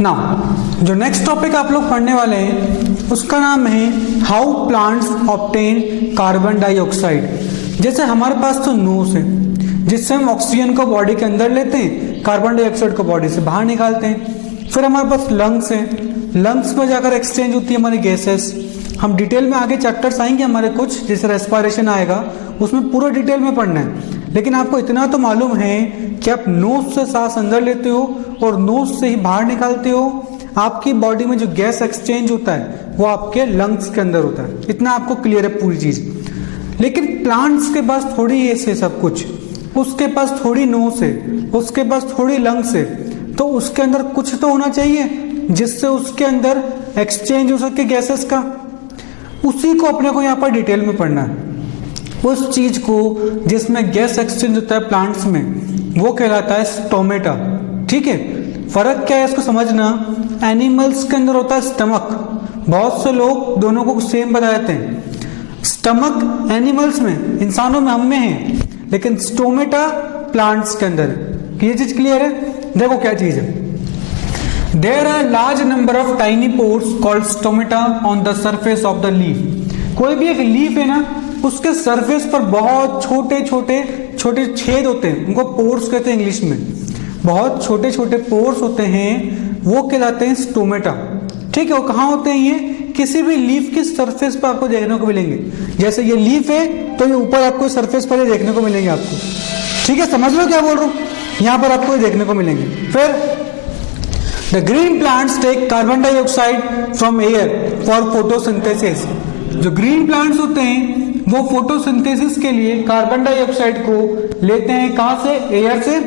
Now जो next topic आप लोग पढ़ने वाले हैं उसका नाम है how plants obtain carbon dioxide. जैसे हमारे पास तो नोज है जिससे हम ऑक्सीजन को बॉडी के अंदर लेते हैं, कार्बन डाइऑक्साइड को बॉडी से बाहर निकालते हैं। फिर हमारे पास लंग्स है, लंग्स में जाकर एक्सचेंज होती है हमारी गैसेस। हम डिटेल में आगे चैप्टर्स आएंगे हमारे कुछ, जैसे रेस्पिरेशन आएगा उसमें पूरा डिटेल में पढ़ना है। लेकिन आपको इतना तो मालूम है कि आप नोज से सांस अंदर लेते हो और नोज से ही बाहर निकालते हो। आपकी बॉडी में जो गैस एक्सचेंज होता है वो आपके लंग्स के अंदर होता है। इतना आपको क्लियर है पूरी चीज। लेकिन प्लांट्स के पास थोड़ी ऐसे सब कुछ, उसके पास थोड़ी नोज है, उसके पास थोड़ी लंग्स है, तो उसके अंदर कुछ तो होना चाहिए जिससे उसके अंदर एक्सचेंज हो सके गैसेस का। उसी को अपने को यहाँ पर डिटेल में पढ़ना है। उस चीज को जिसमें गैस एक्सचेंज होता है प्लांट्स में वो कहलाता है स्टोमेटा। ठीक है, फर्क क्या है इसको समझना। एनिमल्स के अंदर होता है स्टमक, बहुत से लोग दोनों को सेम बता देते हैं। स्टमक एनिमल्स में, इंसानों में, हम में है, लेकिन स्टोमेटा प्लांट्स के अंदर। ये चीज क्लियर है? देखो क्या चीज है। There are large number of tiny pores called stomata on the surface of the leaf. कोई भी एक लीफ है ना, उसके सरफेस पर बहुत छोटे छोटे छेद होते हैं, उनको पोर्स कहते हैं इंग्लिश में। बहुत छोटे छोटे पोर्स होते हैं, वो कहलाते हैं स्टोमेटा। ठीक है, वो कहाँ होते हैं? ये किसी भी लीफ की सरफेस पर आपको देखने को मिलेंगे। जैसे ये लीफ है तो ये ऊपर आपको सरफेस पर देखने को मिलेंगे आपको। ठीक है, समझ लो क्या बोल रहा हूँ, यहाँ पर आपको देखने को मिलेंगे। फिर The green plants take carbon dioxide from air for photosynthesis. जो ग्रीन प्लांट्स होते हैं वो फोटोसिंथेसिस के लिए कार्बन डाइऑक्साइड को लेते हैं। कहां से? एयर से।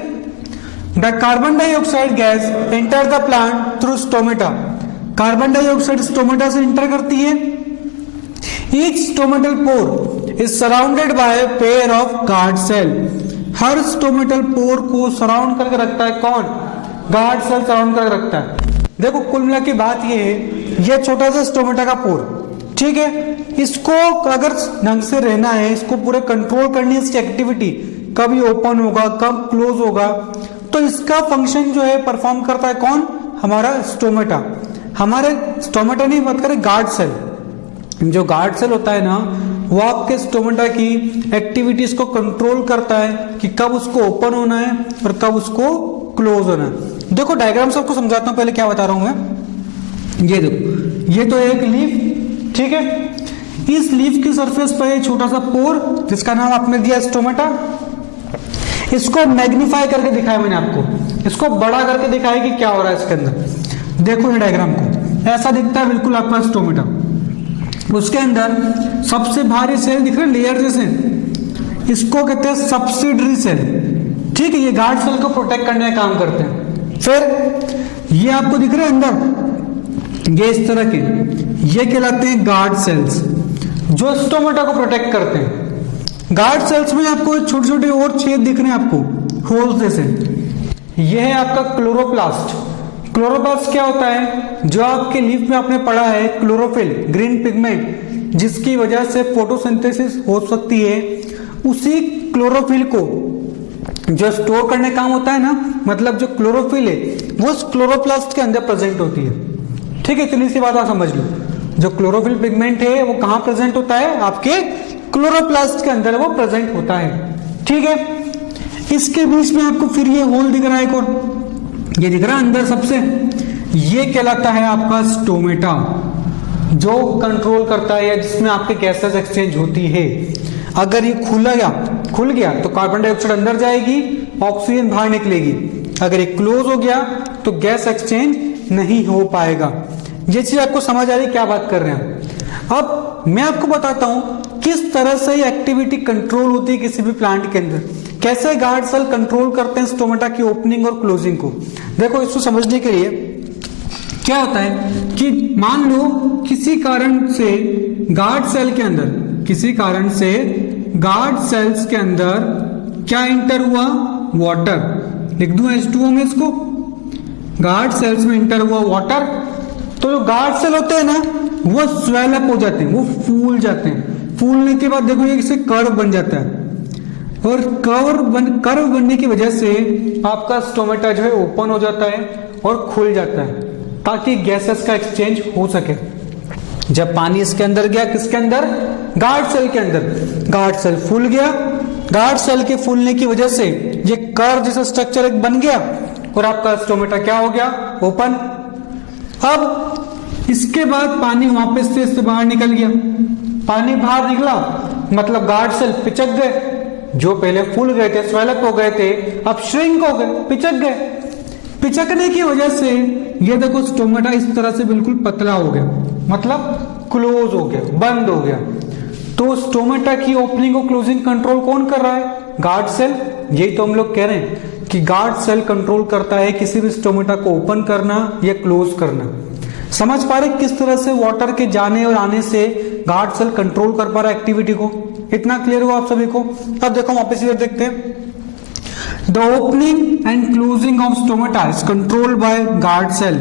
The carbon dioxide gas enter the plant through stomata. Carbon dioxide stomata से एंटर करती है। Each stomatal pore is surrounded by pair of guard cell. हर स्टोमेटल पोर को सराउंड करके रखता है कौन? गार्ड सेल सराउंड करके रखता है। देखो कुल मिला की बात ये है, ये छोटा सा स्टोमेटा का पोर, ठीक है, इसको अगर ढंग से रहना है, इसको पूरे कंट्रोल करनी है, इसकी एक्टिविटी कब ये ओपन होगा, कब क्लोज होगा, तो इसका फंक्शन जो है परफॉर्म करता है कौन? हमारा स्टोमेटा। हमारे स्टोमेटा नहीं, मत करें गार्ड सेल। जो गार्ड सेल होता है ना, वो आपके स्टोमेटा की एक्टिविटीज को कंट्रोल करता है कि कब उसको ओपन होना है और कब उसको क्लोज होना है। देखो डायग्राम से आपको समझाता हूं, पहले क्या बता रहा हूं मैं। ये देखो, ये तो एक लीफ, ठीक है, इस लीफ की सरफेस पर एक छोटा सा पोर जिसका नाम आपने दिया स्टोमेटा। इसको मैग्नीफाई करके दिखाया मैंने आपको, इसको बड़ा करके दिखाया कि क्या हो रहा है इसके अंदर। देखो ये डायग्राम को, ऐसा दिखता है बिल्कुल आपका स्टोमेटा। उसके अंदर सबसे भारी सेल दिख रहे लेयर जैसे, इसको कहते हैं सब्सिडरी सेल। ठीक है, ये गार्ड सेल को प्रोटेक्ट करने का काम करते हैं। फिर ये आपको दिख रहे हैं अंदर, ये इस तरह के, ये कहलाते हैं गार्ड सेल्स जो स्टोमेटा को प्रोटेक्ट करते हैं। गार्ड सेल्स में आपको छोटे छोटे और छेद दिख रहे हैं आपको, होल्स जैसे। ये है आपका क्लोरोप्लास्ट। क्लोरोप्लास्ट क्या होता है? जो आपके लीफ में आपने पढ़ा है, क्लोरोफिल, ग्रीन पिगमेंट, जिसकी वजह से फोटोसिंथेसिस हो सकती है, उसी क्लोरोफिल को जो स्टोर करने काम होता है ना, मतलब जो क्लोरोफिल है वो क्लोरोप्लास्ट के अंदर प्रेजेंट होती है। ठीक है, इतनी सी बात आप समझ लो। जो क्लोरोफिल पिगमेंट है वो कहां प्रेजेंट होता है? आपके क्लोरोप्लास्ट के अंदर वो प्रेजेंट होता है। ठीक है, इसके बीच में आपको फिर ये होल दिख रहा है, कौन? ये दिख रहा है अंदर सबसे, ये कहलाता है आपका स्टोमेटा, जो कंट्रोल करता है, जिसमें आपके गैसेस एक्सचेंज होती है। अगर ये खुल गया तो कार्बन डाइऑक्साइड अंदर जाएगी, ऑक्सीजन बाहर निकलेगी। अगर ये क्लोज हो गया तो गैस एक्सचेंज नहीं हो पाएगा। ये चीज आपको समझ आ रही क्या बात कर रहे हैं? अब मैं आपको बताता हूं किस तरह से ये एक्टिविटी कंट्रोल होती है किसी भी प्लांट के अंदर, कैसे गार्ड सेल कंट्रोल करते हैं स्टोमेटा की ओपनिंग और क्लोजिंग को। देखो इसको समझने के लिए क्या होता है कि मान लो किसी कारण से गार्ड सेल के अंदर, किसी कारण से गार्ड सेल्स के अंदर क्या इंटर हुआ? वाटर। लिख दूं H2O में इसको। गार्ड सेल्स में इंटर हुआ वाटर, तो जो गार्ड सेल होते हैं ना वो स्वेल अप हो जाते हैं, वो फूल जाते हैं। फूलने के बाद देखो ये इससे कर्व बन जाता है, और कर्व बनने की वजह से आपका स्टोमेटा जो है ओपन हो जाता है और खुल जाता है। ताकि गैसेस का एक्सचेंज हो सके। जब पानी इसके अंदर गया, किसके अंदर, गार्ड सेल के अंदर, गार्ड सेल फूल गया, गार्ड सेल के फूलने की वजह से ये कर्व जैसा स्ट्रक्चर एक बन गया और आपका स्टोमेटा क्या हो गया, ओपन। अब इसके बाद पानी वापस से इससे बाहर निकल गया, पानी बाहर निकला मतलब गार्ड सेल पिचक गए, जो पहले फूल गए थे, स्वेलअप हो गए थे, अब श्रिंक हो गए, पिचक गए। पिचकने की वजह से ये देखो स्टोमेटा इस तरह से बिल्कुल पतला हो गया, मतलब क्लोज हो गया, बंद हो गया। तो स्टोमेटा की ओपनिंग और क्लोजिंग कंट्रोल कौन कर रहा है, गार्ड सेल। यही तो हम लोग कह रहे हैं कि गार्ड सेल कंट्रोल करता है किसी भी स्टोमेटा को ओपन करना या क्लोज करना। समझ पा रहे किस तरह से वाटर के जाने और आने से गार्ड सेल कंट्रोल कर पा रहा है एक्टिविटी को। इतना क्लियर हुआ आप सभी को। अब देखो वापस इधर देखते हैं, the opening and closing of stomata is controlled by guard cell.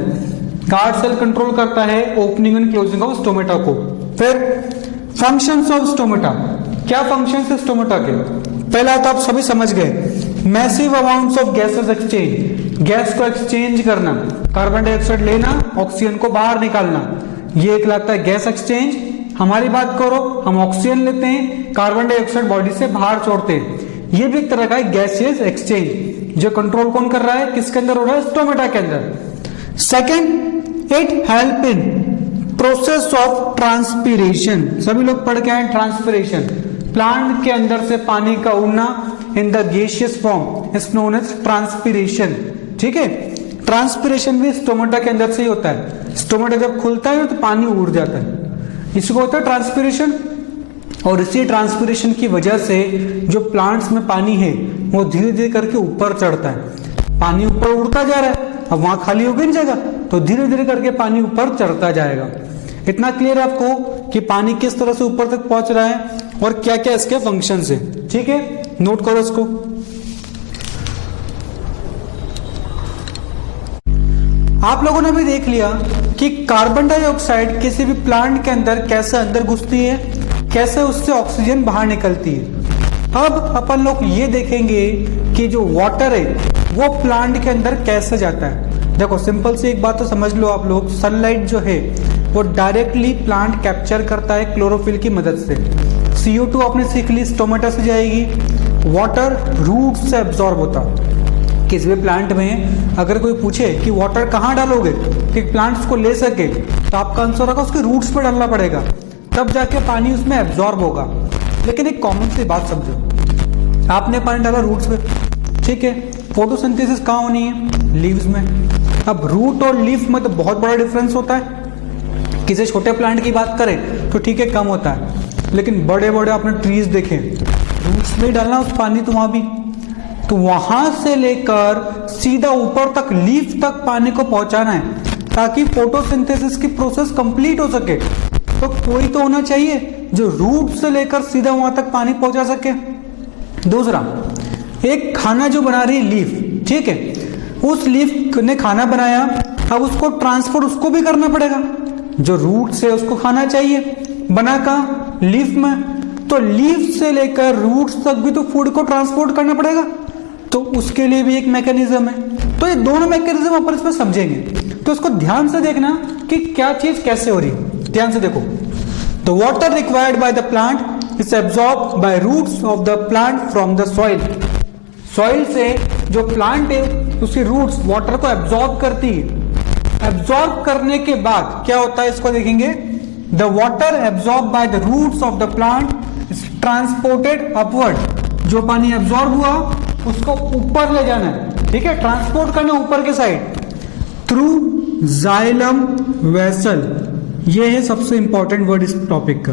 Guard cell control करता है opening and closing of stomata को। फिर फंक्शंस ऑफ स्टोमेटा, क्या फंक्शंस है स्टोमेटा के। पहला तो आप सभी समझ गए, massive amounts of gases exchange, gas को एक्सचेंज करना, कार्बन डाइऑक्साइड लेना, ऑक्सीजन को बाहर निकालना, ये एक लगता है गैस एक्सचेंज। हमारी बात करो, हम ऑक्सीजन लेते हैं, कार्बन डाइऑक्साइड बॉडी से बाहर छोड़ते हैं, ये भी एक तरह का गैसियस एक्सचेंज। जो कंट्रोल कौन कर रहा है, किसके अंदर हो रहा है, स्टोमेटा के अंदर। Second, it help in process of transpiration. सभी लोग पढ़ के आए ट्रांसपीरेशन, प्लांट के अंदर से पानी का उड़ना in the gaseous form is known as transpiration. ठीक है, ट्रांसपीरेशन भी स्टोमेटा के अंदर से ही होता है। स्टोमेटा जब खुलता है तो पानी उड़ जाता है, इसको होता है ट्रांसपीरेशन। और इसी ट्रांसपीरेशन की वजह से जो प्लांट्स में पानी है वो धीरे धीरे करके ऊपर चढ़ता है। पानी ऊपर उड़ता जा रहा है, अब वहां खाली हो गई जगह, तो धीरे धीरे करके पानी ऊपर चढ़ता जाएगा। इतना क्लियर है आपको कि पानी किस तरह से ऊपर तक पहुंच रहा है और क्या क्या इसके फंक्शंस है। ठीक है, नोट करो इसको। आप लोगों ने भी देख लिया कि कार्बन डाइऑक्साइड किसी भी प्लांट के अंदर कैसे अंदर घुसती है, कैसे उससे ऑक्सीजन बाहर निकलती है। अब अपन लोग ये देखेंगे कि जो वाटर है वो प्लांट के अंदर कैसे जाता है। देखो सिंपल सी एक बात तो समझ लो आप लोग, सनलाइट जो है वो डायरेक्टली प्लांट कैप्चर करता है क्लोरोफिल की मदद से। CO2 आपने सीख ली, स्टोमेटा से जाएगी, वाटर रूट से एब्जॉर्ब होता। किसी भी प्लांट में अगर कोई पूछे कि वाटर कहाँ डालोगे कि प्लांट्स को ले सके, तो आपका आंसर होगा उसके रूट्स पे डालना पड़ेगा, तब जाके पानी उसमें एब्जॉर्ब होगा। लेकिन एक कॉमन सी बात समझो, आपने पानी डाला रूट्स पे, ठीक है, फोटोसिंथेसिस कहाँ होनी है, लीव्स में। अब रूट और लीफ में तो बहुत बड़ा डिफरेंस होता है। किसी छोटे प्लांट की बात करें तो ठीक है कम होता है, लेकिन बड़े बड़े आपने ट्रीज देखे, रूट्स में डालना उस पानी तो वहां भी, तो वहां से लेकर सीधा ऊपर तक लीफ तक पानी को पहुंचाना है ताकि फोटोसिंथेसिस की प्रोसेस कंप्लीट हो सके। तो कोई तो होना चाहिए जो रूट से लेकर सीधा वहां तक पानी पहुंचा सके। दूसरा, एक खाना जो बना रही है लीफ, ठीक है, उस लीफ ने खाना बनाया, अब उसको ट्रांसपोर्ट उसको भी करना पड़ेगा। जो रूट से उसको खाना चाहिए, बना कहाँ, लीफ में, तो लीफ से लेकर रूट्स तक भी तो फूड को ट्रांसपोर्ट करना पड़ेगा, तो उसके लिए भी एक मैकेनिज्म है। तो ये दोनों मैकेनिज्म अपन इसमें समझेंगे, तो इसको ध्यान से देखना कि क्या चीज कैसे हो रही है। ध्यान से देखो, the water required by the plant is absorb by roots of the plant from the soil. Soil से जो प्लांट है उसकी रूट्स वाटर को एब्जॉर्ब करती है। एब्जॉर्ब करने के बाद क्या होता है इसको देखेंगे, the water absorb by the roots of the plant is transported upward. जो पानी एब्जॉर्ब हुआ उसको ऊपर ले जाना है, ठीक है, ट्रांसपोर्ट करना ऊपर के साइड थ्रू जाइलम वेसल। ये है सबसे इंपॉर्टेंट वर्ड इस टॉपिक का।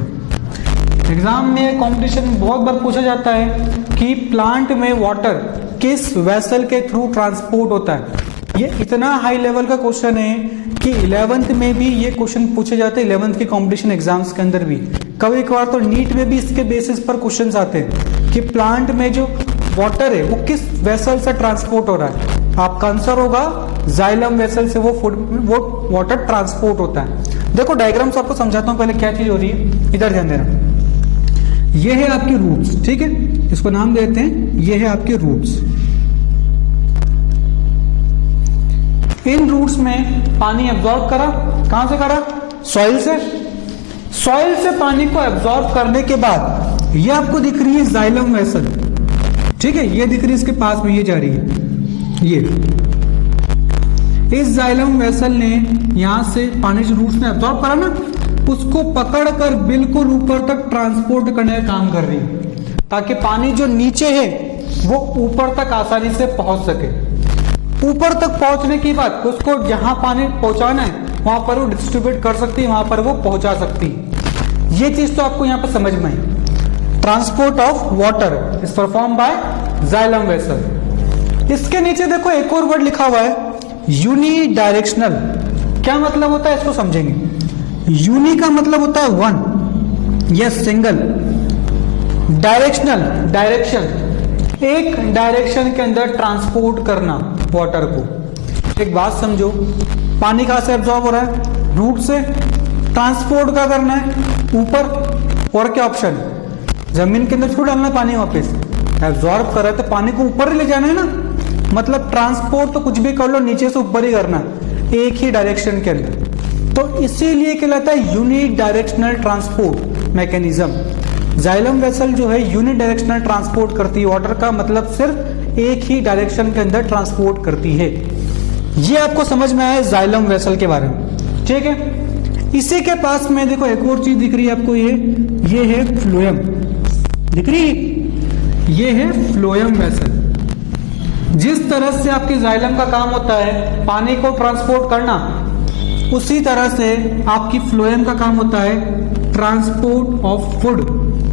एग्जाम में कंपटीशन में बहुत बार पूछा जाता है कि प्लांट में वाटर किस वेसल के थ्रू ट्रांसपोर्ट होता है। ये इतना हाई लेवल का क्वेश्चन है कि 11th में भी ये क्वेश्चन पूछे जाते हैं, 11th के कंपटीशन एग्जाम्स के अंदर भी। कभी कभार तो नीट में भी इसके बेसिस पर क्वेश्चंस आते हैं कि प्लांट में जो वाटर है वो किस वेसल से ट्रांसपोर्ट हो रहा है। आपका आंसर होगा जाइलम वेसल से वो वाटर ट्रांसपोर्ट होता है। देखो डायग्राम्स आपको समझाता हूँ पहले क्या चीज हो रही है, इधर ध्यान देना। ये है आपकी रूट्स, ठीक है, इसको नाम देते हैं, ये है आपके रूट्स। इन रूट्स में पानी एब्जॉर्ब करा, कहां से करा? सॉइल से। सॉइल से पानी को एब्जॉर्ब करने के बाद ये आपको दिख रही है जाइलम वेसल, ठीक है, ये दिख रही है इसके पास में, ये जा रही है, ये इस जाइलम वेसल ने यहां से पानी जो रूट्स में एब्जॉर्ब करा ना, उसको पकड़कर बिल्कुल ऊपर तक ट्रांसपोर्ट करने का काम कर रही है, ताकि पानी जो नीचे है वो ऊपर तक आसानी से पहुंच सके। ऊपर तक पहुंचने के बाद उसको जहां पानी पहुंचाना है वहां पर वो डिस्ट्रीब्यूट कर सकती है, वहां पर वो पहुंचा सकती है। ये चीज तो आपको यहां पर समझ में आई। Transport of water is perform by xylem vessel. इसके नीचे देखो एक और वर्ड लिखा हुआ है यूनी डायरेक्शनल। क्या मतलब होता है इसको समझेंगे। यूनी का मतलब होता है one, yes single. Directional, direction, एक डायरेक्शन के अंदर ट्रांसपोर्ट करना वाटर को। एक बात समझो, पानी कहां से एब्जॉर्ब हो रहा है? रूट से। ट्रांसपोर्ट का करना है ऊपर, और क्या ऑप्शन? जमीन के अंदर छोड़ डालना पानी, वापस एब्जॉर्ब कर रहा है तो पानी को ऊपर ही ले जाना है ना, मतलब ट्रांसपोर्ट तो कुछ भी कर लो नीचे से ऊपर ही करना, एक ही डायरेक्शन के अंदर। तो इसीलिए कहलाता है unit directional transport mechanism. Xylem vessel जो है यूनिट डायरेक्शनल ट्रांसपोर्ट करती है वाटर का, मतलब सिर्फ एक ही डायरेक्शन के अंदर ट्रांसपोर्ट करती है। ये आपको समझ में आया जाइलम वेसल के बारे में, ठीक है। इसी के पास में देखो एक और चीज दिख रही है आपको, ये है फ्लोएम, दिख रही है, ये है फ्लोएम वेसल। जिस तरह से आपकी जाइलम का काम होता है पानी को ट्रांसपोर्ट करना, उसी तरह से आपकी फ्लोएम का काम होता है ट्रांसपोर्ट ऑफ फूड।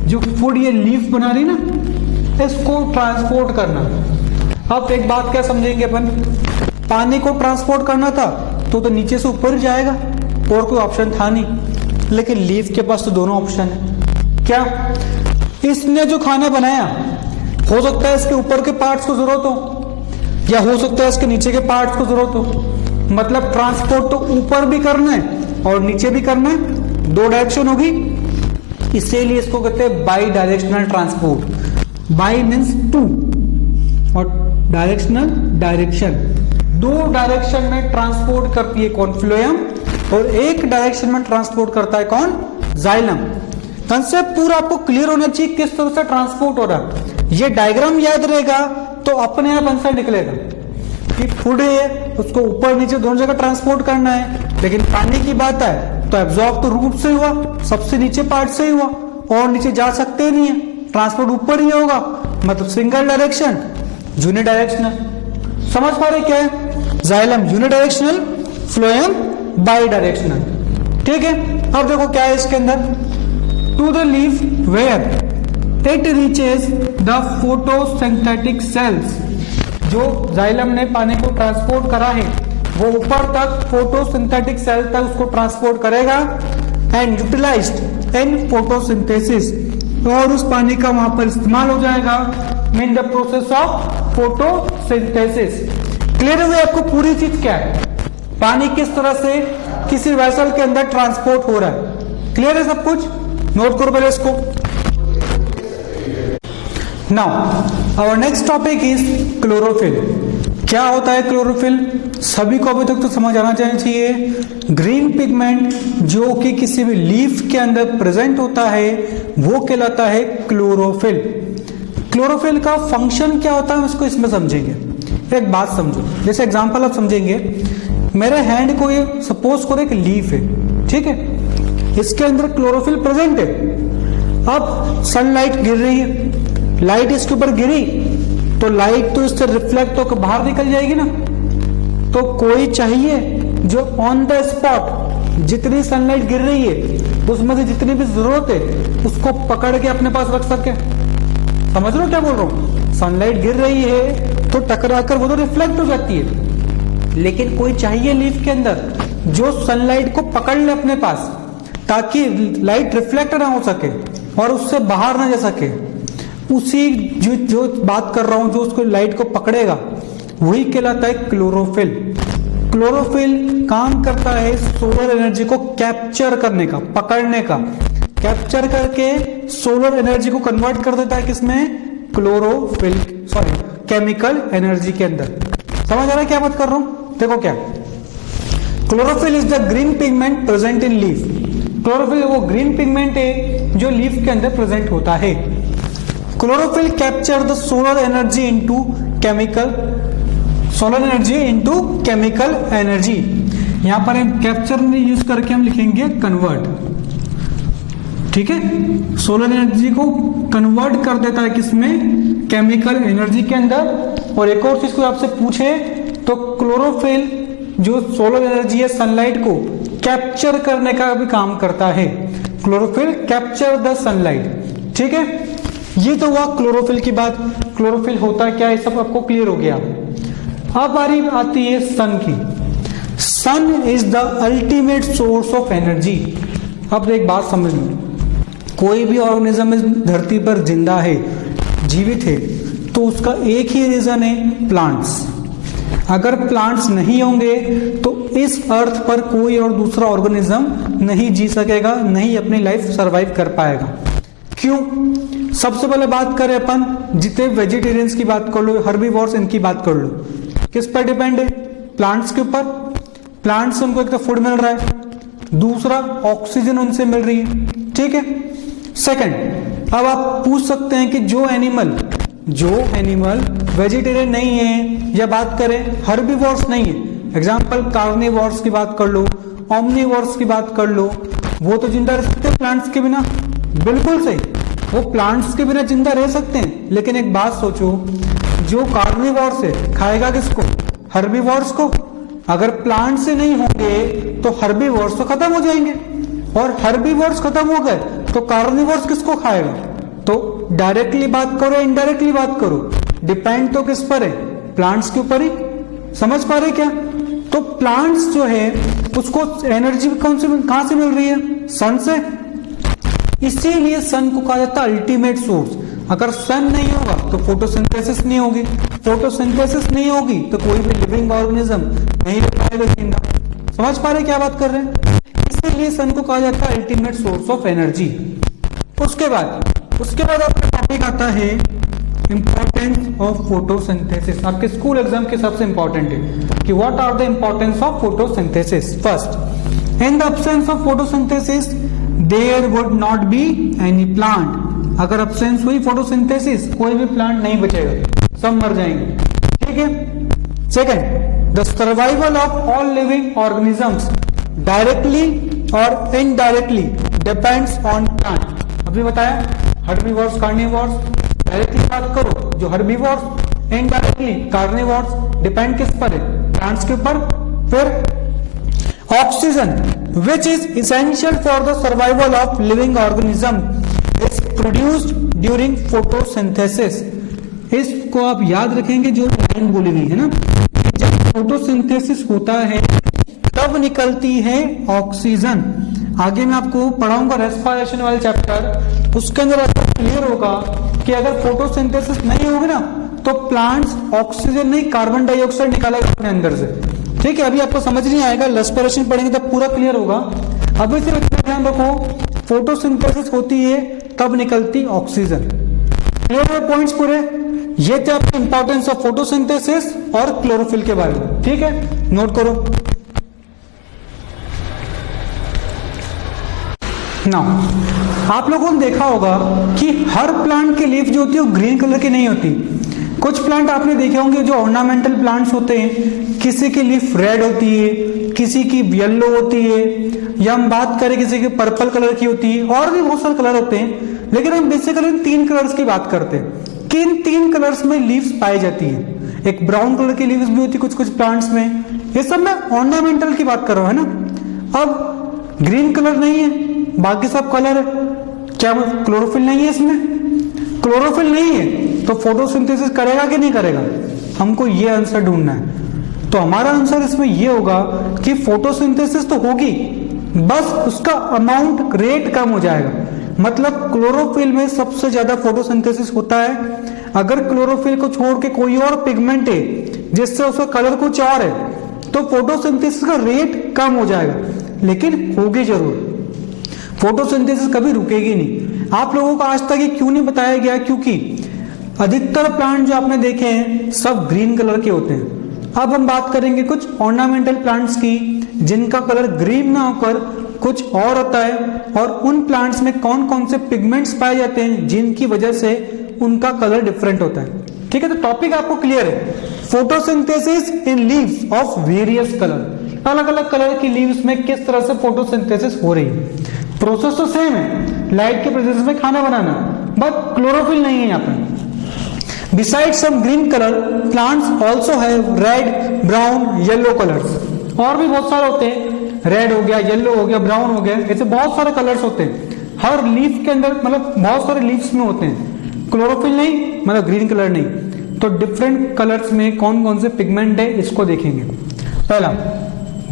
जो फूड ये लीफ बना रही ना, इसको ट्रांसपोर्ट करना। अब एक बात क्या समझेंगे अपन, पानी को ट्रांसपोर्ट करना था तो नीचे से ऊपर ही जाएगा, और कोई ऑप्शन था नहीं। लेकिन लीफ के पास तो दोनों ऑप्शन है। क्या? इसने जो खाना बनाया, हो सकता है इसके ऊपर के पार्ट्स को जरूरत हो, या हो सकता है इसके नीचे के पार्ट्स को जरूरत हो। मतलब ट्रांसपोर्ट तो ऊपर भी करना है और नीचे भी करना है, दो डायरेक्शन होगी। इसीलिए इसको कहते हैं bidirectional transport. Bi means two, और डायरेक्शनल डायरेक्शन, दो डायरेक्शन में ट्रांसपोर्ट करती है कौन? फ्लोएम। और एक डायरेक्शन में ट्रांसपोर्ट करता है कौन? जाइलम। कंसेप्ट पूरा आपको क्लियर होना चाहिए किस तरह से ट्रांसपोर्ट हो रहा। ये डायग्राम याद रहेगा तो अपने आप आंसर निकलेगा कि फूड है उसको ऊपर नीचे दोनों जगह ट्रांसपोर्ट करना है। लेकिन पानी की बात है तो एब्जॉर्ब तो रूट से हुआ, सबसे नीचे पार्ट से ही हुआ, और नीचे जा सकते नहीं है, ट्रांसपोर्ट ऊपर ही होगा, मतलब सिंगल डायरेक्शन, यूनि डायरेक्शनल। समझ पा रहे क्या है? Xylem unidirectional, phloem bidirectional, ठीक है। अब देखो क्या है इसके अंदर, to the leaf where it reaches the photosynthetic cells. जो जाइलम ने पानी को ट्रांसपोर्ट करा है वो ऊपर तक फोटोसिंथेटिक सेल तक उसको ट्रांसपोर्ट करेगा, एंड यूटिलाइज्ड इन फोटोसिंथेसिस, और उस पानी का वहां पर इस्तेमाल हो जाएगा in the process of photosynthesis. Clear हुई आपको पूरी चीज क्या है, पानी किस तरह से किसी वेसल के अंदर ट्रांसपोर्ट हो रहा है। क्लियर है सब कुछ? नोट करो पहले इसको। Now our next topic is chlorophyll. क्या होता है क्लोरोफिल? सभी को अभी तक तो समझ आना चाहिए। ग्रीन पिगमेंट जो कि किसी भी लीफ के अंदर प्रेजेंट होता है वो कहलाता है क्लोरोफिल। क्लोरोफिल का फंक्शन क्या होता है उसको इसमें समझेंगे। एक बात समझो, जैसे एग्जांपल आप समझेंगे, मेरे हैंड को ये सपोज करो एक लीफ है, ठीक है, इसके अंदर क्लोरोफिल प्रेजेंट है। अब सनलाइट गिर रही है, लाइट इसके ऊपर गिरी तो लाइट तो इससे रिफ्लेक्ट होकर बाहर निकल जाएगी ना। तो कोई चाहिए जो ऑन द स्पॉट जितनी सनलाइट गिर रही है उसमें से जितनी भी जरूरत है उसको पकड़ के अपने पास रख सके। समझ रहे हो क्या बोल रहा हूं? सनलाइट गिर रही है तो टकराकर वो तो रिफ्लेक्ट हो जाती है, लेकिन कोई चाहिए लीफ के अंदर जो सनलाइट को पकड़ ले अपने पास, ताकि लाइट रिफ्लेक्ट ना हो सके और उससे बाहर ना जा सके। उसी जो बात कर रहा हूं, जो उसको लाइट को पकड़ेगा वही कहलाता है क्लोरोफिल। क्लोरोफिल काम करता है सोलर एनर्जी को कैप्चर करने का, पकड़ने का, कैप्चर करके सोलर एनर्जी को कन्वर्ट कर देता है किसमें? केमिकल एनर्जी के अंदर। समझ आ रहा है क्या बात कर रहा हूं? देखो क्या chlorophyll is the green pigment present in leaf. Chlorophyll वो ग्रीन पिगमेंट है जो लीफ के अंदर प्रेजेंट होता है। Chlorophyll capture the solar energy into chemical energy. यहां पर हम कैप्चर यूज करके हम लिखेंगे कन्वर्ट, ठीक है। सोलर एनर्जी को कन्वर्ट कर देता है किसमें, केमिकल एनर्जी के अंदर। और एक और चीज को आपसे पूछे तो क्लोरोफिल जो सोलर एनर्जी है सनलाइट को कैप्चर करने का भी काम करता है। क्लोरोफिल कैप्चर द सनलाइट, ठीक है। ये तो हुआ क्लोरोफिल की बात। क्लोरोफिल होता क्या है सब आपको क्लियर हो गया। अब बारी आती है सन की। Sun is the ultimate source of energy. अब एक बात समझ लो, कोई भी ऑर्गेनिज्म इस धरती पर जिंदा है, जीवित है, तो उसका एक ही रीजन है, प्लांट्स। अगर प्लांट्स नहीं होंगे तो इस अर्थ पर कोई और दूसरा ऑर्गेनिज्म नहीं जी सकेगा, नहीं अपनी लाइफ सरवाइव कर पाएगा। क्यों? सबसे पहले बात करें अपन, जितने वेजिटेरियंस की बात कर लो, हर्बीवोर्स, इनकी बात कर लो, किस पर डिपेंड है, प्लांट्स के ऊपर। प्लांट्स से उनको एक तो फूड मिल रहा है, दूसरा ऑक्सीजन उनसे मिल रही है, ठीक है। सेकंड, अब आप पूछ सकते हैं कि जो एनिमल वेजिटेरियन नहीं है, या बात करें हर्बीवोर्स नहीं है, एग्जांपल कार्निवोर्स की बात कर लो, ओमनीवोर्स की बात कर लो, वो तो जिंदा रह सकते हैं प्लांट्स के बिना। बिल्कुल सही, वो प्लांट्स के बिना जिंदा रह सकते हैं। लेकिन एक बात सोचो, जो कार्निवोर्स है खाएगा किसको, हर्बीवोर्स को। अगर प्लांट से नहीं होंगे तो हर्बीवोर्स तो खत्म हो जाएंगे, और हर्बीवोर्स खत्म हो गए तो कार्निवोर्स किसको खाएगा। तो डायरेक्टली बात करो, इनडायरेक्टली बात करो, डिपेंड तो किस पर है, प्लांट्स के ऊपर ही। समझ पा रहे क्या? तो प्लांट्स जो है उसको एनर्जी कहां से मिल रही है, सन से। इसीलिए सन को कहा जाता है अल्टीमेट सोर्स। अगर सन नहीं होगा तो फोटोसिंथेसिस नहीं होगी, फोटोसिंथेसिस नहीं होगी तो कोई भी लिविंग ऑर्गेनिज्म नहीं रह पाएगा जिंदा। समझ पा रहे क्या बात कर रहे हैं? इसीलिए सन को कहा जाता है अल्टीमेट सोर्स ऑफ एनर्जी। उसके बाद आपका टॉपिक आता है इंपॉर्टेंस ऑफ फोटोसिंथेसिस। आपके स्कूल एग्जाम के सबसे इंपॉर्टेंट है कि what are the importance of photosynthesis. First, in the absence of photosynthesis there would not be any plant. अगर एब्सेंस हुई फोटोसिंथेसिस, कोई भी प्लांट नहीं बचेगा, सब मर जाएंगे, ठीक है। Second, the survival of all living organisms directly और इनडायरेक्टली डिपेंड्स ऑन प्लांट। अभी बताया, हर्बीवोर्स, कार्निवोर्स, डायरेक्टली बात करो जो हर्बीवोर्स, इनडायरेक्टली कार्निवोर्स, डिपेंड किस पर है, प्लांट्स के ऊपर। फिर oxygen which is essential for the survival of living organism is produced during photosynthesis. इसको आप याद रखेंगे, जो लाइन बोली गई है ना, जब फोटोसिंथेसिस होता है तब निकलती है ऑक्सीजन। आगे मैं आपको पढ़ाऊंगा रेस्पिरेशन वाले चैप्टर, उसके अंदर आपको क्लियर होगा कि अगर फोटोसिंथेसिस नहीं होगी ना तो प्लांट्स ऑक्सीजन नहीं कार्बन डाइऑक्साइड निकालेगा अपने अंदर से, ठीक है। अभी आपको समझ नहीं आएगा, रेस्पिरेशन पढ़ेंगे तब पूरा क्लियर होगा। अभी सिर्फ इतना ध्यान रखो, फोटोसिंथेसिस होती है तब निकलती ऑक्सीजन। क्लियर है पॉइंट्स पूरे? ये थे आपके इंपॉर्टेंस ऑफ फोटोसिंथेसिस और क्लोरोफिल के बारे में, ठीक है, नोट करो। नाउ आप लोगों ने देखा होगा कि हर प्लांट की लीफ जो होती है वो ग्रीन कलर की नहीं होती। कुछ प्लांट आपने देखे होंगे जो ऑर्नामेंटल प्लांट्स होते हैं, किसी की लीफ रेड होती है, किसी की येलो होती है, या हम बात करें किसी की पर्पल कलर की होती है, और भी बहुत सारे कलर होते हैं। लेकिन हम बेसिकली इन 3 कलर्स की बात करते हैं कि इन 3 कलर्स में लीव्स पाई जाती है। एक ब्राउन कलर की लीव्स भी होती है कुछ प्लांट्स में। ये सब मैं ऑर्नामेंटल की बात कर रहा हूं, है ना। अब ग्रीन कलर नहीं है, बाकी सब कलर है, क्या क्लोरोफिल नहीं है इसमें? क्लोरोफिल नहीं है तो फोटोसिंथेसिस करेगा कि नहीं करेगा? हमको ये आंसर ढूंढना है। तो हमारा आंसर इसमें ये होगा कि फोटोसिंथेसिस तो होगी, बस उसका अमाउंट, रेट कम हो जाएगा। मतलब क्लोरोफिल में सबसे ज्यादा फोटोसिंथेसिस होता है। अगर क्लोरोफिल को छोड़ के कोई और पिगमेंट है जिससे उसका कलर कुछ और है तो फोटोसिंथेसिस का रेट कम हो जाएगा, लेकिन होगी जरूर। फोटोसिंथेसिस कभी रुकेगी नहीं। आप लोगों को आज तक ये क्यों नहीं बताया गया? क्योंकि अधिकतर प्लांट जो आपने देखे हैं सब ग्रीन कलर के होते हैं। अब हम बात करेंगे कुछ ऑर्नामेंटल प्लांट्स की, जिनका कलर ग्रीन ना होकर कुछ और होता है, और उन प्लांट्स में कौन कौन से पिगमेंट्स पाए जाते हैं जिनकी वजह से उनका कलर डिफरेंट होता है। ठीक है, तो टॉपिक आपको क्लियर है। Photosynthesis in leaves of various colour, अलग अलग कलर की लीव्स में किस तरह से फोटोसिंथेसिस हो रही है। प्रोसेस तो सेम है, लाइट के प्रेजेंस में खाना बनाना, बट क्लोरोफिल नहीं है यहाँ पर। Besides some green color, plants also have red, brown, yellow colors. और भी बहुत सारे होते हैं, रेड हो गया, येलो हो गया, ब्राउन हो गया, ऐसे बहुत सारे कलर्स होते हैं हर लीफ के अंदर, मतलब बहुत सारे लीव्स में होते हैं। क्लोरोफिल नहीं, मतलब ग्रीन कलर नहीं। तो डिफरेंट कलर्स में कौन कौन से पिगमेंट है इसको देखेंगे। पहला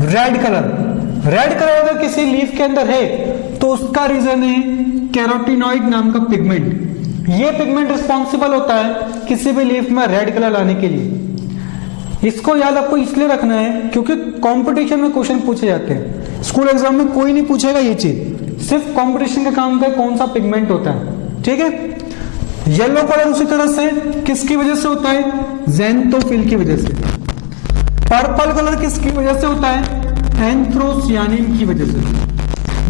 रेड कलर। रेड कलर अगर किसी लीफ के अंदर है तो उसका रीजन है कैरोटीनॉइड नाम का पिगमेंट। ये पिगमेंट रिस्पॉन्सिबल होता है किसी भी लीफ में रेड कलर लाने के लिए। इसको याद आपको इसलिए रखना है क्योंकि कंपटीशन में क्वेश्चन पूछे जाते हैं। स्कूल एग्जाम में कोई नहीं पूछेगा ये चीज, सिर्फ कंपटीशन का काम है कौन सा पिगमेंट होता है। ठीक है, येलो कलर उसी तरह से किसकी वजह से होता है, ज़ैंथोफिल की वजह से। पर्पल कलर किसकी वजह से होता है, एंथ्रोसियानिन की वजह से।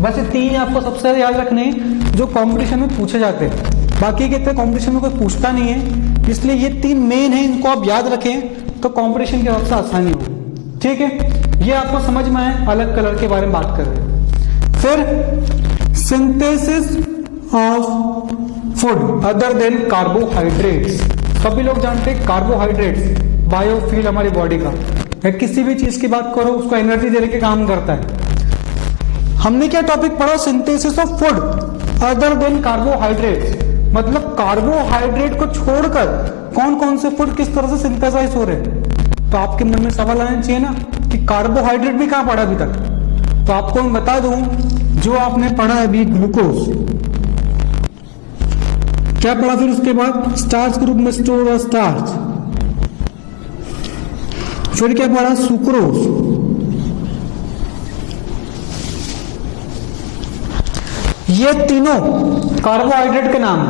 बस ये तीन आपको सबसे ज्यादा याद रखने हैं जो कंपटीशन में पूछे जाते हैं। बाकी के कंपटीशन में कोई पूछता नहीं है, इसलिए ये तीन मेन है, इनको आप याद रखें तो कंपटीशन के वक्त से आसानी होगी। ठीक है, ये आपको समझ में आए, अलग कलर के बारे में बात कर रहे हैं। फिर synthesis of food other than carbohydrates. सभी लोग जानते हैं कार्बोहाइड्रेट्स बायोफ्यूल हमारी बॉडी का, या किसी भी चीज की बात करो उसको एनर्जी देने के काम करता है। हमने क्या टॉपिक पढ़ा, synthesis of food other than carbohydrates, मतलब कार्बोहाइड्रेट को छोड़कर कौन कौन से फूड किस तरह से सिंथेसाइज हो रहे हैं। तो आपके मन में सवाल आना चाहिए ना कि कार्बोहाइड्रेट भी कहां पढ़ा अभी तक। तो आपको मैं बता दूं, जो आपने पढ़ा है अभी ग्लूकोज, क्या पढ़ा, फिर उसके बाद स्टार्च ग्रुप में स्टोर हुआ स्टार्च, फिर क्या पढ़ा, सुक्रोज, ये तीनों कार्बोहाइड्रेट के नाम है,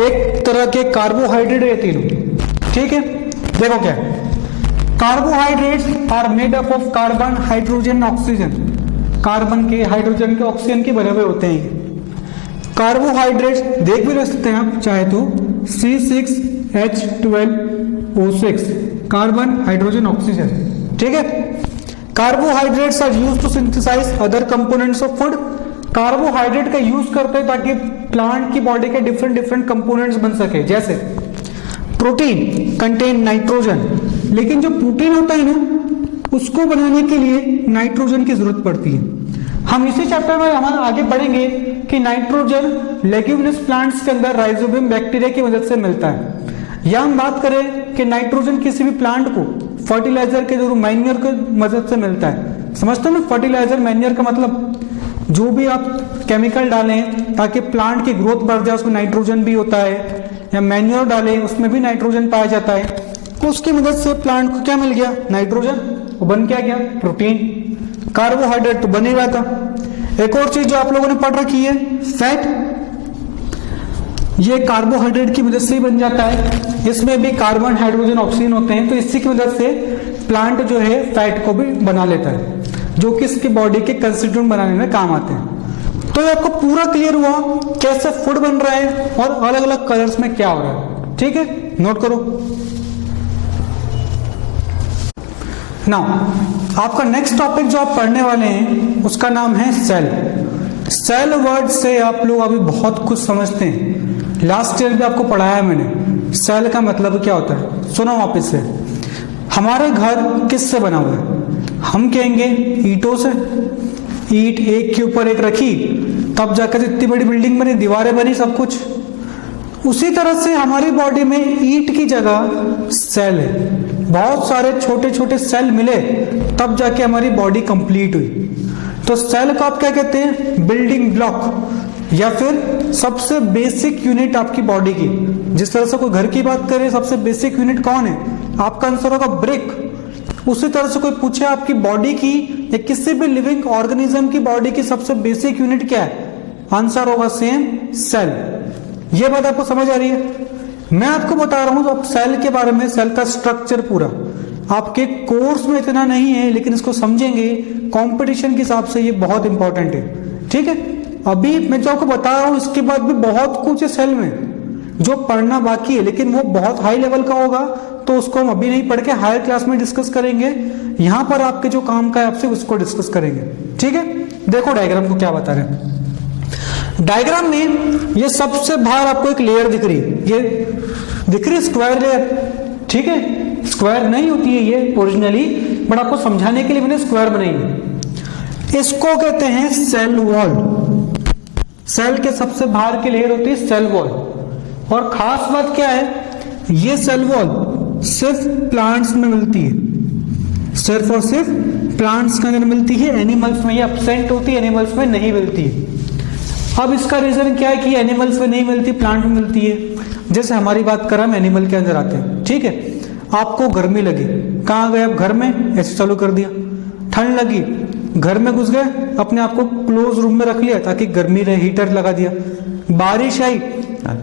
एक तरह के कार्बोहाइड्रेट ये तीनों। ठीक है, देखो क्या carbohydrates are made up of carbon, hydrogen, oxygen. Carbon के, हाइड्रोजन के, ऑक्सीजन के बने हुए होते हैं। कार्बोहाइड्रेट्स देख भी रख सकते हैं आप चाहे तो, C6H12O6, कार्बन, हाइड्रोजन, ऑक्सीजन। ठीक है, carbohydrates are used to synthesise other components of food. Carbohydrate का यूज करते हैं ताकि प्लांट की बॉडी के डिफरेंट डिफरेंट कंपोनेंट्स बन सके। जैसे प्रोटीन कंटेन नाइट्रोजन, लेकिन जो प्रोटीन होता है ना उसको बनाने के लिए नाइट्रोजन की जरूरत पड़ती है। हम इसी चैप्टर में हमारे आगे पढ़ेंगे कि नाइट्रोजन लेग्यूमिनस प्लांट्स के अंदर राइजोबियम बैक्टीरिया की मदद से मिलता है। या हम बात करें कि नाइट्रोजन किसी भी प्लांट को फर्टिलाइजर के जरूर मैन्योर की मदद से मिलता है। समझते हो ना, फर्टिलाइजर मैन्योर का मतलब जो भी आप केमिकल डालें ताकि प्लांट की ग्रोथ बढ़ जाए उसमें नाइट्रोजन भी होता है, या मैन्योर डालें उसमें भी नाइट्रोजन पाया जाता है, तो उसकी मदद से प्लांट को क्या मिल गया, नाइट्रोजन। वो बन क्या गया, प्रोटीन। कार्बोहाइड्रेट तो बन ही रहा था। एक और चीज जो आप लोगों ने पढ़ रखी है, फैट, ये कार्बोहाइड्रेट की मदद से ही बन जाता है। इसमें भी कार्बन, हाइड्रोजन, ऑक्सीजन होते हैं, तो इसी की मदद से प्लांट जो है फैट को भी बना लेता है, जो कि इसकी बॉडी के कंस्टिट्यूएंट बनाने में काम आते हैं। तो ये आपको पूरा क्लियर हुआ कैसे फूड बन रहा है और अलग अलग कलर्स में क्या हो रहा है। ठीक है, नोट करो। नाउ आपका नेक्स्ट टॉपिक जो आप पढ़ने वाले हैं उसका नाम है सेल। सेल वर्ड से आप लोग अभी बहुत कुछ समझते हैं, लास्ट ईयर भी आपको पढ़ाया मैंने। सेल का मतलब क्या होता है, सुनो वापस से। हमारे घर किससे बना हुआ है, हम कहेंगे ईंटों से। ईंट एक के ऊपर एक रखी तब जाकर इतनी बड़ी बिल्डिंग बनी, दीवारें बनी, सब कुछ। उसी तरह से हमारी बॉडी में ईंट की जगह सेल है। बहुत सारे छोटे छोटे सेल मिले तब जाके हमारी बॉडी कंप्लीट हुई। तो सेल को आप क्या कहते हैं, बिल्डिंग ब्लॉक, या फिर सबसे बेसिक यूनिट आपकी बॉडी की। जिस तरह से कोई घर की बात करें सबसे बेसिक यूनिट कौन है, आपका आंसर होगा ब्रिक। उसी तरह से कोई पूछे आपकी बॉडी की या किसी भी लिविंग ऑर्गेनिज्म की बॉडी की सबसे बेसिक यूनिट क्या है, आंसर होगा सेम, सेल। ये बात आपको समझ आ रही है। मैं आपको बता रहा हूं अब सेल के बारे में, सेल का स्ट्रक्चर पूरा। आपके कोर्स में इतना नहीं है, लेकिन इसको समझेंगे कंपटीशन के हिसाब से ये बहुत इंपॉर्टेंट है। ठीक है, अभी मैं जो आपको बता रहा हूं इसके बाद भी बहुत कुछ है सेल में जो पढ़ना बाकी है, लेकिन वो बहुत हाई लेवल का होगा, तो उसको हम अभी नहीं पढ़ के हायर क्लास में डिस्कस करेंगे। यहां पर आपके जो काम का है आपसे उसको डिस्कस करेंगे। ठीक है, देखो डायग्राम को क्या बता रहे हैं। डायग्राम में ये सबसे बाहर आपको एक लेयर दिख रही है, ये दिख रही है स्क्वायर लेयर। ठीक है, स्क्वायर नहीं होती है ये ओरिजिनली, बट आपको समझाने के लिए मैंने स्क्वायर बनाई है। इसको कहते हैं सेल वॉल। सेल के सबसे बाहर की लेयर होती है सेल वॉल। और खास बात क्या है, ये सेल वॉल सिर्फ प्लांट्स में मिलती है, सिर्फ और सिर्फ प्लांट्स के अंदर मिलती है। एनिमल्स में ये एब्सेंट होती है, एनिमल्स में नहीं मिलती है। अब इसका रीजन क्या है कि एनिमल्स में नहीं मिलती, प्लांट में मिलती है। जैसे हमारी बात कर हम एनिमल के अंदर आते हैं। ठीक है, आपको गर्मी लगी, कहाँ गए आप? घर में ऐसे चालू कर दिया। ठंड लगी, घर में घुस गए, अपने आप को क्लोज रूम में रख लिया ताकि गर्मी रहे, हीटर लगा दिया। बारिश आई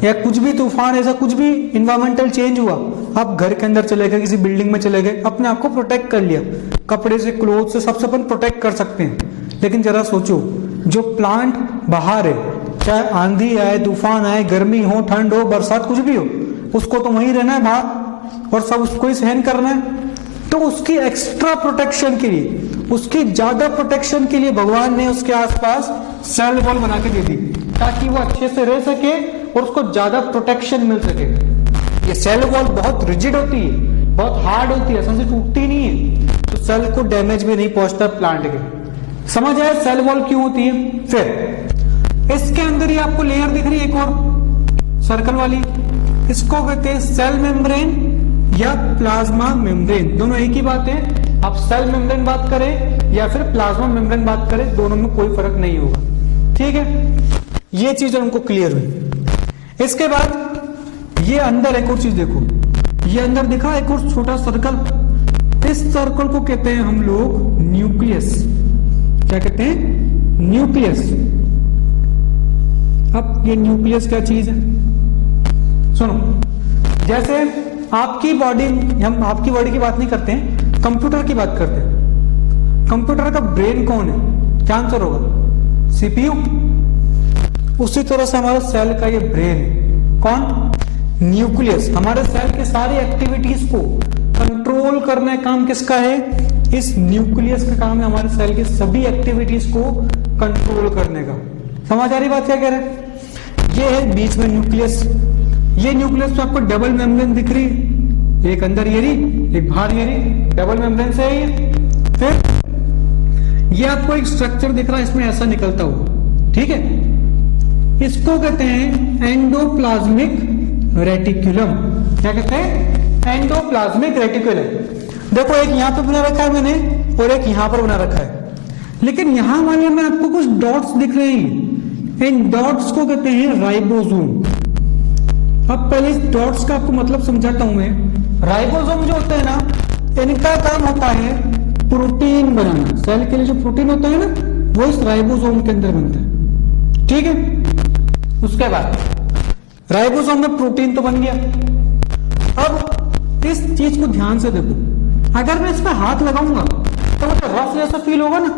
या कुछ भी तूफान, ऐसा कुछ भी इन्वायरमेंटल चेंज हुआ, आप घर के अंदर चले गए, किसी बिल्डिंग में चले गए, अपने आप को प्रोटेक्ट कर लिया। कपड़े से, क्लोथ से, सबसे अपन प्रोटेक्ट कर सकते हैं। लेकिन जरा सोचो, जो प्लांट बाहर है, चाहे आंधी आए, तूफान आए, गर्मी हो, ठंड हो, बरसात, कुछ भी हो, उसको तो वहीं रहना है बाहर और सब उसको ही सहन करना है। तो उसकी एक्स्ट्रा प्रोटेक्शन के लिए, उसकी ज्यादा प्रोटेक्शन के लिए भगवान ने उसके आसपास सेल वॉल बना के दे दी ताकि वो अच्छे से रह सके और उसको ज्यादा प्रोटेक्शन मिल सके। ये सेल वॉल बहुत रिजिड होती है, बहुत हार्ड होती है, ऐसा से टूटती नहीं है, तो सेल को डैमेज भी नहीं पहुंचता प्लांट के। समझ आया सेल वॉल क्यों होती है? फिर इसके अंदर ही आपको लेयर दिख रही है एक और सर्कल वाली, इसको कहते हैं सेल मेम्ब्रेन या प्लाज्मा मेम्ब्रेन। दोनों एक ही बात है, आप सेल मेम्ब्रेन बात करें या फिर प्लाज्मा मेम्ब्रेन बात करें, दोनों में कोई फर्क नहीं होगा। ठीक है, ये चीज उनको क्लियर हुई। इसके बाद ये अंदर एक और चीज देखो, ये अंदर दिखा एक और छोटा सर्कल, इस सर्कल को कहते हैं हम लोग न्यूक्लियस। क्या कहते हैं? न्यूक्लियस। अब ये न्यूक्लियस क्या चीज है? सुनो, जैसे आपकी बॉडी, हम आपकी बॉडी की बात नहीं करते हैं, कंप्यूटर की बात करते हैं। कंप्यूटर का ब्रेन कौन है? क्या आंसर होगा? सीपीयू। उसी तरह से हमारा सेल का ये ब्रेन है। कौन? न्यूक्लियस। हमारे सेल के सारी एक्टिविटीज को कंट्रोल करने का काम किसका है? इस न्यूक्लियस का काम है, हमारे सेल की सभी एक्टिविटीज को कंट्रोल करने का। समझ आ रही बात क्या कह रहे हैं? ये है बीच में न्यूक्लियस। ये न्यूक्लियस तो आपको डबल मेम्ब्रेन दिख रही है, एक अंदर ये रही, एक बाहर ये रही, डबल मेम्ब्रेन से है ये। फिर ये आपको एक स्ट्रक्चर दिख रहा है, इसमें ऐसा निकलता हुआ। ठीक है, इसको कहते हैं एंडोप्लाज्मिक रेटिकुलम। क्या कहते हैं? Endoplasmic reticulum. देखो एक यहां पे बना रखा है मैंने और एक यहां पर बना रखा है, लेकिन यहां वाले में आपको कुछ डॉट्स दिख रहे हैं। इन डॉट्स को कहते हैं राइबोसोम। अब पहले इस डॉट्स का आपको मतलब समझाता हूं मैं। राइबोसोम जो होते हैं ना, इनका काम होता है प्रोटीन बनाना। सेल के लिए जो प्रोटीन होता है ना, वो इस राइबोसोम के अंदर बनता है। ठीक है, उसके बाद राइबोसोम में प्रोटीन तो बन गया। अब इस चीज को ध्यान से देखो, अगर मैं इसमें हाथ लगाऊंगा तो मुझे रफ जैसा फील होगा ना,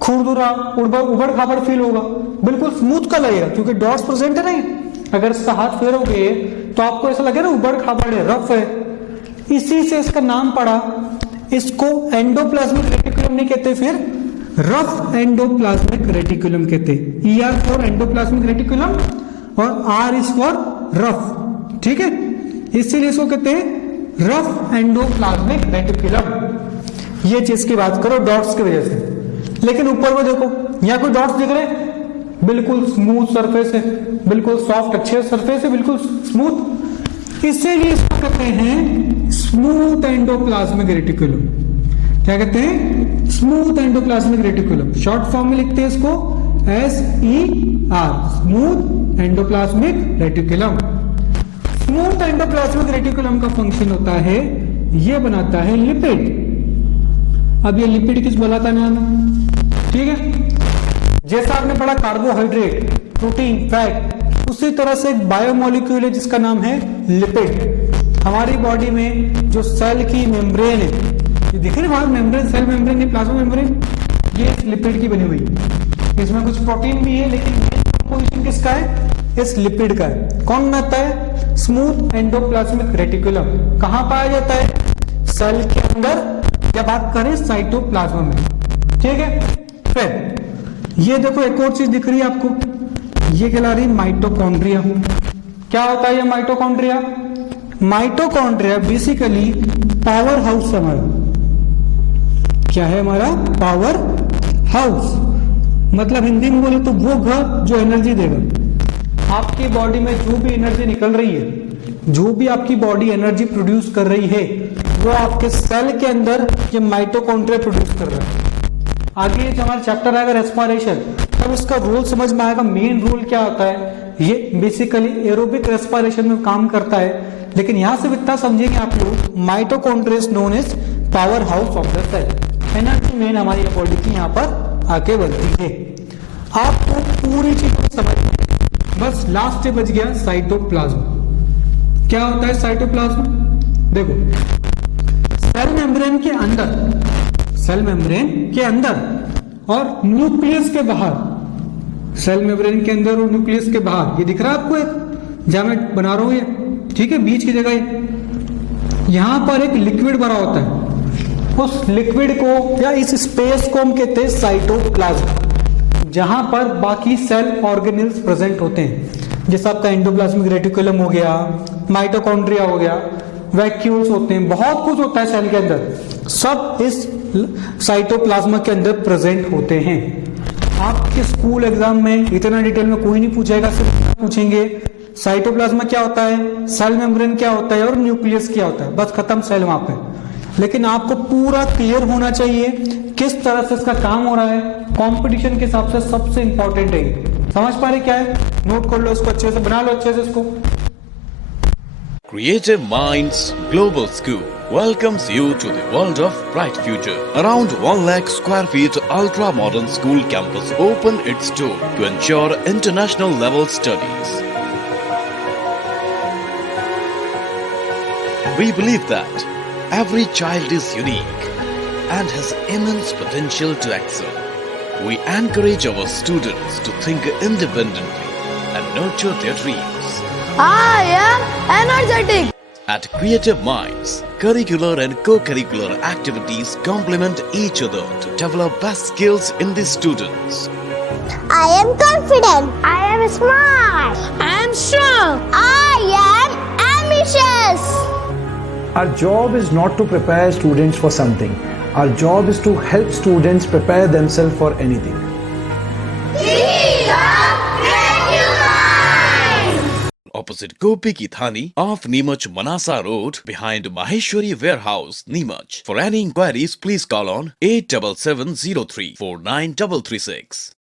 खुरदुरा, उबड़ खाबड़ फील होगा, बिल्कुल स्मूथ का लगेगा क्योंकि डॉट्स प्रेजेंट है नहीं। अगर इसका हाथ फेरोगे तो आपको ऐसा लगेगा ना उबड़ खाबड़ है, रफ है। इसी से इसका नाम पड़ा। इसको एंडोप्लाज्मिक रेटिकुलम नहीं कहते, फिर रफ एंडोप्लाज्मिक रेटिकुलम कहते। ER फॉर एंडोप्लाज्मिक रेटिकुलम और R इज फॉर रफ। ठीक है, इसीलिए इसको कहते हैं रफ एंडोप्लाज्मिक रेटिकुलम। ये चीज की बात करो डॉट्स की वजह से। लेकिन ऊपर में देखो, यहां कोई डॉट्स दिख रहे हैं? बिल्कुल स्मूथ सरफेस है, बिल्कुल सॉफ्ट अच्छे सरफेस है, बिल्कुल स्मूथ। इसीलिए इसको कहते हैं स्मूथ एंडोप्लाज्मिक रेटिकुलम। क्या कहते हैं? Smooth endoplasmic reticulum. Short form में लिखते हैं इसको SER, smooth endoplasmic reticulum. Smooth endoplasmic reticulum का फंक्शन होता है, ये बनाता है लिपिड। अब ये लिपिड किस बनाता नाम है? ठीक है, जैसा आपने पढ़ा कार्बोहाइड्रेट, प्रोटीन, फैट, उसी तरह से एक बायोमोलिक्यूल है जिसका नाम है लिपिड। हमारी बॉडी में जो सेल की मेम्ब्रेन है, ये दिख रही है मेम्ब्रेन, सेल मेम्ब्रेन, ये प्लाज्मा मेम्ब्रेन, ये लिपिड की बनी हुई। इसमें कुछ प्रोटीन भी है, लेकिन मेन कंपोजिशन किसका है? इस लिपिड का है। कौन बनाता है? Smooth endoplasmic reticulum. कहाँ पाया जाता है? सेल के अंदर, या बात करें साइटोप्लाज्म में। ठीक है, फिर ये देखो एक और चीज दिख रही है आपको, ये कहला रही है माइटोकॉन्ड्रिया। क्या होता है ये mitochondria? Mitochondria basically power house है हमारा। क्या है हमारा? Power house. मतलब हिंदी में बोले तो वो घर जो एनर्जी देगा। आपकी बॉडी में जो भी एनर्जी निकल रही है, जो भी आपकी बॉडी एनर्जी प्रोड्यूस कर रही है, वो आपके सेल के अंदर ये माइटोकॉन्ड्रिया प्रोड्यूस कर रहा है। आगे जो हमारा चैप्टर आएगा रेस्पिरेशन, तब उसका रोल समझ में आएगा। मेन रोल क्या होता है? ये बेसिकली एरोबिक रेस्पिरेशन में काम करता है। लेकिन यहां से इतना समझेंगे आप लोग, mitochondria is known as power house of the cell. Energy मेन हमारी बॉडी की यहाँ पर आके बनती है। आपको पूरी चीज को समझ, बस लास्ट से बच गया साइटोप्लाज्म। क्या होता है साइटोप्लाज्म? देखो, सेल मेम्ब्रेन के अंदर, सेल मेम्ब्रेन के अंदर और न्यूक्लियस के बाहर, सेल मेम्ब्रेन के अंदर और न्यूक्लियस के बाहर, ये दिख रहा है आपको एक, जहां मैं बना रहा हूं ये, ठीक है, बीच की जगह यहां पर एक लिक्विड भरा होता है। उस लिक्विड को या इस स्पेस को हम कहते हैं साइटोप्लाज्म, जहां पर बाकी सेल ऑर्गेनेल्स प्रेजेंट होते हैं। जैसे आपका एंडोप्लाज्मिक रेटिकुलम हो गया, माइटोकॉन्ड्रिया हो गया, वैक्यूल्स होते हैं, बहुत कुछ होता है सेल के अंदर, सब इस साइटोप्लाज्म के अंदर प्रेजेंट होते हैं। आपके स्कूल एग्जाम में इतना डिटेल में कोई नहीं पूछेगा, सिर्फ पूछेंगे साइटोप्लाज्म क्या होता है, सेल मेम्ब्रेन क्या होता है और न्यूक्लियस क्या होता है, बस खत्म सेल वहां पे। लेकिन आपको पूरा क्लियर होना चाहिए किस तरह से इसका काम हो रहा है। कंपटीशन के हिसाब से सबसे इंपॉर्टेंट है। समझ पा रहे क्या है? नोट कर लो इसको, अच्छे से बना लो, अच्छे से इसको। Creative Minds Global School welcomes you to the world of bright future. Around 1 lakh square feet ultra-modern school campus open its door to ensure international level studies. We believe that every child is unique and has immense potential to excel. We encourage our students to think independently and nurture their dreams. I am energetic. At Creative Minds, curricular and co-curricular activities complement each other to develop best skills in the students. I am confident. I am smart. I am strong. I am ambitious. Our job is not to prepare students for something. Our job is to help students prepare themselves for anything. Opposite Gopi Ki Thani off Neemach Manasa Road behind Maheshwari Warehouse, Neemach. For any inquiries, please call on 8770349336.